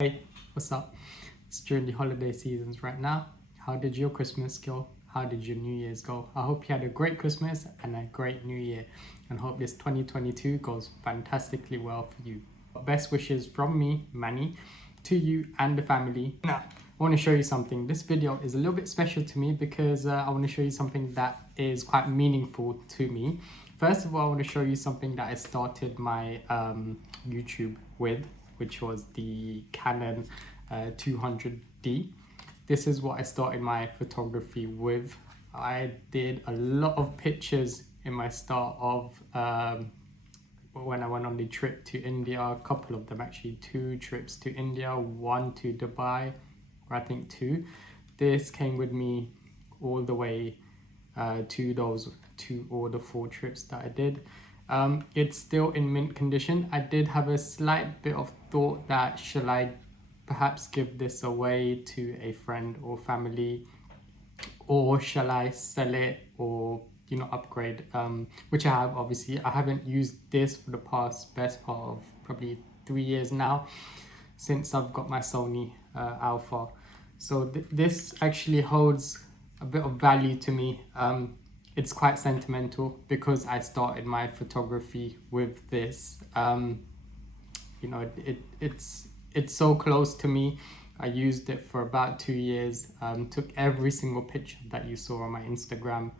Hey, what's up? It's during the holiday seasons right now. How did your Christmas go? How did your New Year's go? I hope you had a great Christmas and a great New Year, and hope this 2022 goes fantastically well for you. Best wishes from me, Manny, to you and the family. Now, I want to show you something. This video is a little bit special to me because I want to show you something that is quite meaningful to me. First of all, I want to show you something that I started my YouTube with, which was the Canon 200D. This is what I started my photography with. I did a lot of pictures in my start of when I went on the trip to India, a couple of them actually, 2 trips to India, 1 to Dubai, or I think 2. This came with me all the way to those 2 or the 4 trips that I did. It's still in mint condition. I did have a slight bit of thought that shall I perhaps give this away to a friend or family, or shall I sell it or upgrade, which I have. Obviously I haven't used this for the best part of probably 3 years now, since I've got my Sony Alpha. So this actually holds a bit of value to me. It's quite sentimental because I started my photography with this. It's so close to me. I used it for about 2 years. Took every single picture that you saw on my Instagram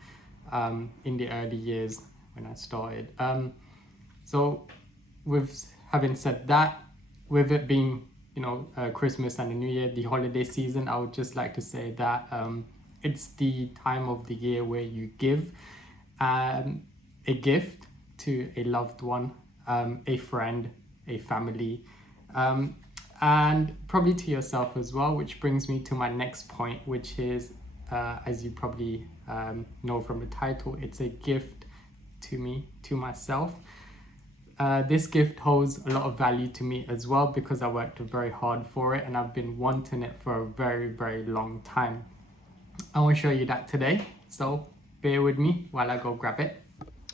in the early years when I started. So with having said that, with it being Christmas and the New Year, the holiday season, I would just like to say that it's the time of the year where you give a gift to a loved one, a friend, a family, and probably to yourself as well, which brings me to my next point, which is, as you probably know from the title, it's a gift to me, to myself. This gift holds a lot of value to me as well because I worked very hard for it and I've been wanting it for a very, very long time. I want to show you that today, so bear with me while I go grab it.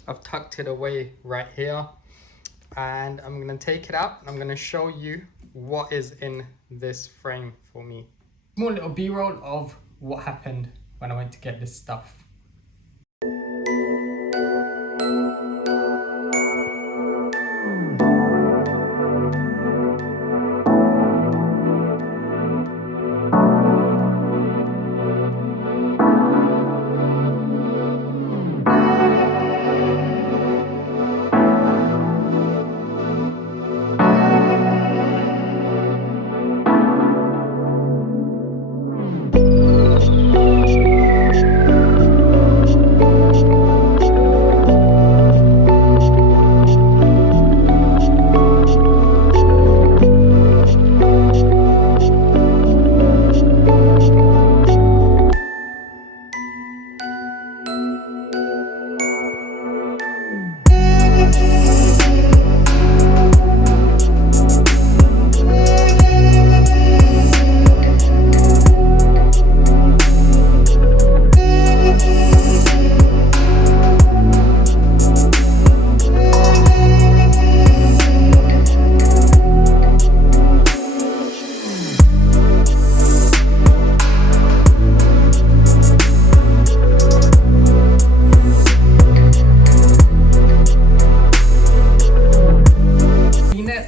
I've tucked it away right here and I'm going to take it out and I'm going to show you what is in this frame for me. Small little b-roll of what happened when I went to get this stuff.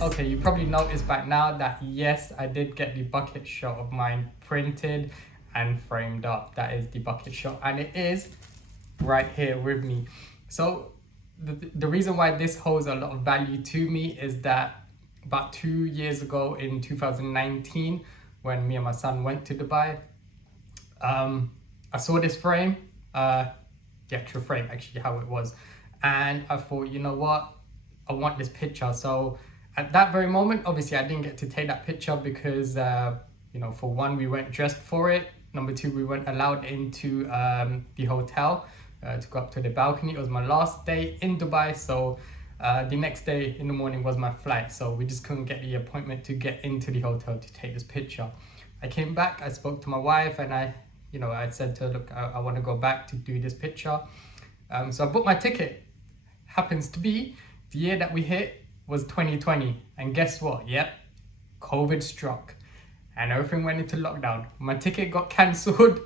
Okay, you probably noticed by now that yes, I did get the bucket shot of mine printed and framed up. That is the bucket shot and it is right here with me. So the reason why this holds a lot of value to me is that about 2 years ago in 2019, when me and my son went to Dubai, I saw this frame, the actual frame actually, how it was, and I thought, you know what, I want this picture. So at that very moment, obviously I didn't get to take that picture because for one, we weren't dressed for it. Number 2, we weren't allowed into the hotel to go up to the balcony. It was my last day in Dubai, so the next day in the morning was my flight, so we just couldn't get the appointment to get into the hotel to take this picture. I came back, I spoke to my wife, and I said to her, look, I want to go back to do this picture. So I booked my ticket. Happens to be the year that we hit was 2020, and guess what? Yep, COVID struck. and everything went into lockdown. My ticket got cancelled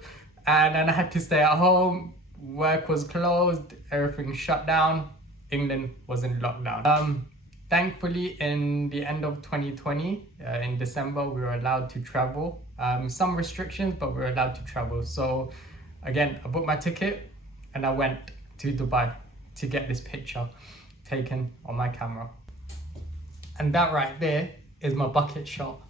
and then I had to stay at home. Work was closed, everything shut down. England was in lockdown. Thankfully, in the end of 2020, in December, we were allowed to travel. Some restrictions, but we were allowed to travel. So again, I booked my ticket and I went to Dubai to get this picture taken on my camera. And that right there is my bucket shot.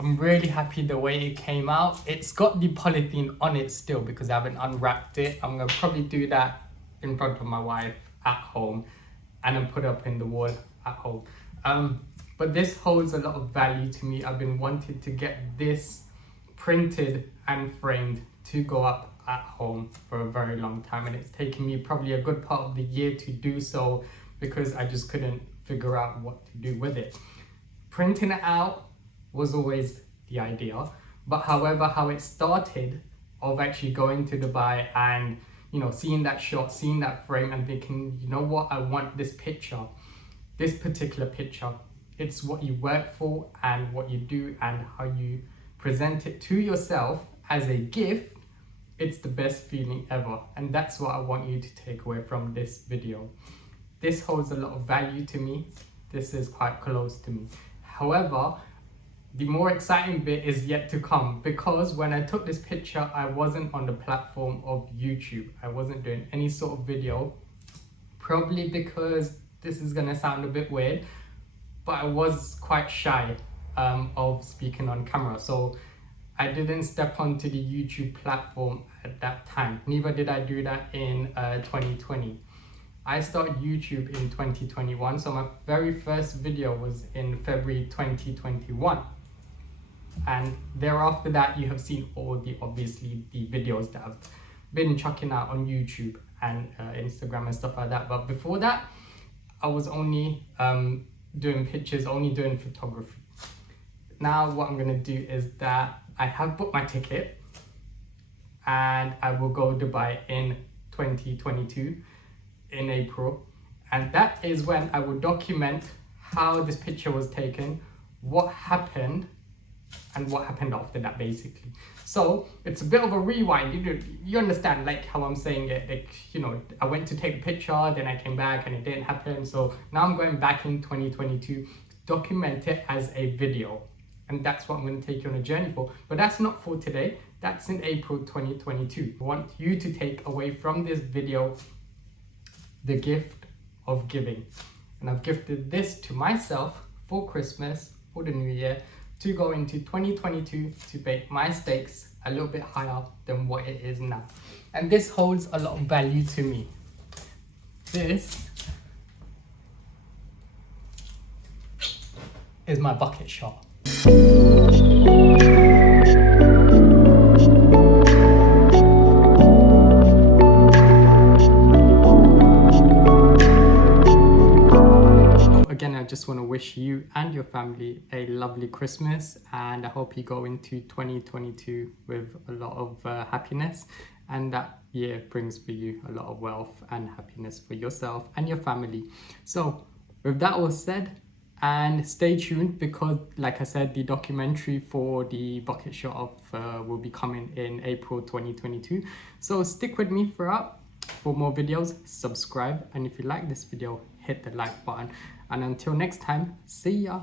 I'm really happy the way it came out. It's got the polythene on it still because I haven't unwrapped it. I'm gonna probably do that in front of my wife at home and then put it up in the wall at home. But this holds a lot of value to me. I've been wanting to get this printed and framed to go up at home for a very long time, and it's taken me probably a good part of the year to do so because I just couldn't figure out what to do with it. Printing it out was always the idea, but however, how it started of actually going to Dubai and seeing that shot, seeing that frame and thinking, you know what, I want this picture, this particular picture. It's what you work for and what you do and how you present it to yourself as a gift. It's the best feeling ever, and that's what I want you to take away from this video. This holds a lot of value to me. This is quite close to me. However, the more exciting bit is yet to come, because when I took this picture, I wasn't on the platform of YouTube. I wasn't doing any sort of video, probably because this is gonna sound a bit weird, but I was quite shy of speaking on camera. So I didn't step onto the YouTube platform at that time. Neither did I do that in 2020. I started YouTube in 2021, so my very first video was in February 2021. And thereafter that, you have seen all the videos that I've been chucking out on YouTube and Instagram and stuff like that. But before that, I was only doing pictures, only doing photography. Now what I'm gonna do is that I have booked my ticket and I will go Dubai in 2022 in April, and that is when I will document how this picture was taken, what happened, and what happened after that, basically. So it's a bit of a rewind. You understand, like how I'm saying it, like, I went to take a picture, then I came back and it didn't happen. So now I'm going back in 2022 to document it as a video, and that's what I'm going to take you on a journey for. But that's not for today. That's in April 2022. I want you to take away from this video the gift of giving, and I've gifted this to myself for Christmas, for the new year, to go into 2022 to make my stakes a little bit higher than what it is now. And this holds a lot of value to me. This is my bucket shot. Again, I just want to wish you and your family a lovely Christmas, and I hope you go into 2022 with a lot of happiness, and that year brings for you a lot of wealth and happiness for yourself and your family. So with that all said, and stay tuned, because like I said, the documentary for the bucket shot will be coming in April 2022. So stick with me throughout for more videos, subscribe, and if you like this video, hit the like button. And until next time, see ya.